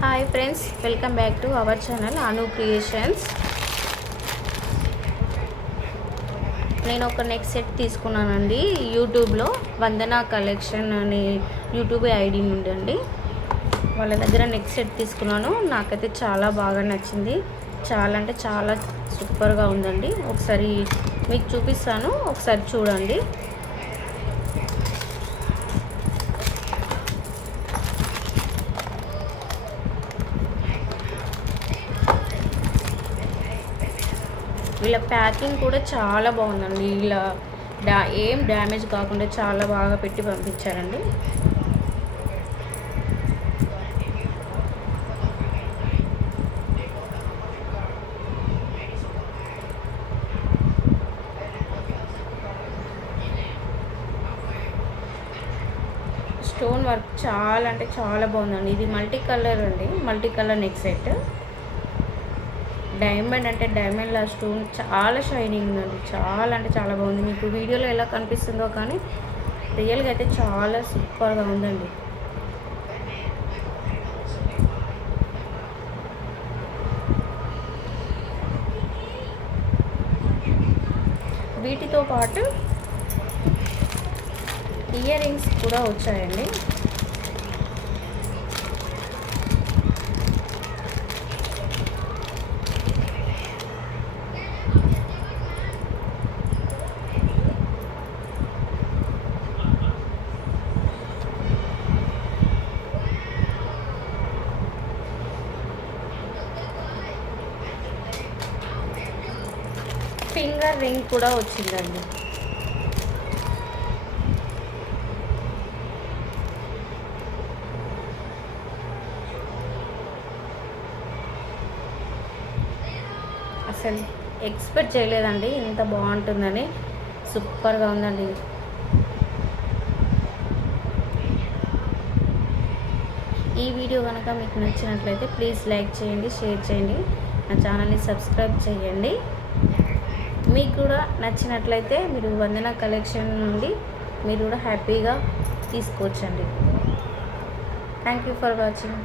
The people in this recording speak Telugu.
Hi friends, welcome back to our channel Anu creations. నేను ఒక నెక్ సెట్ తీసుకున్నానండి యూట్యూబ్లో. వందన కలెక్షన్ అనే యూట్యూబ్ ఐడి నుండి అండి. వాళ్ళ దగ్గర నెక్ సెట్ తీసుకున్నాను. నాకైతే చాలా బాగా నచ్చింది. చాలా అంటే చాలా సూపర్గా ఉందండి. ఒకసారి మీకు చూపిస్తాను, ఒకసారి చూడండి. వీళ్ళ ప్యాకింగ్ కూడా చాలా బాగుందండి. ఇలా ఏం డ్యామేజ్ కాకుండా చాలా బాగా పెట్టి పంపించారండి. స్టోన్ వర్క్ చాలా అంటే చాలా బాగుందండి. ఇది మల్టీ కలర్ అండి, multi colour neck set. Diamond అంటే డైమండ్ లా స్టోన్ చాలా షైనింగ్ ఉందండి. చాలా అంటే చాలా బాగుంది. మీకు వీడియోలో ఎలా కనిపిస్తుందో కానీ రియల్గా అయితే చాలా సూపర్గా ఉందండి. వీటితో పాటు ఇయర్ రింగ్స్ కూడా వచ్చాయండి. ఫింగర్ రింగ్ కూడా వచ్చిందండి. అసలు ఎక్స్పెక్ట్ చేయలేదండి ఇంత బాగుంటుందని. సూపర్గా ఉందండి. ఈ వీడియో కనుక మీకు నచ్చినట్లయితే ప్లీజ్ లైక్ చేయండి, షేర్ చేయండి, నా ఛానల్ని సబ్స్క్రైబ్ చేయండి. మీకు కూడా నచ్చినట్లయితే మీరు వందన కలెక్షన్ నుండి మీరు కూడా హ్యాపీగా తీసుకోవచ్చండి. Thank you for watching.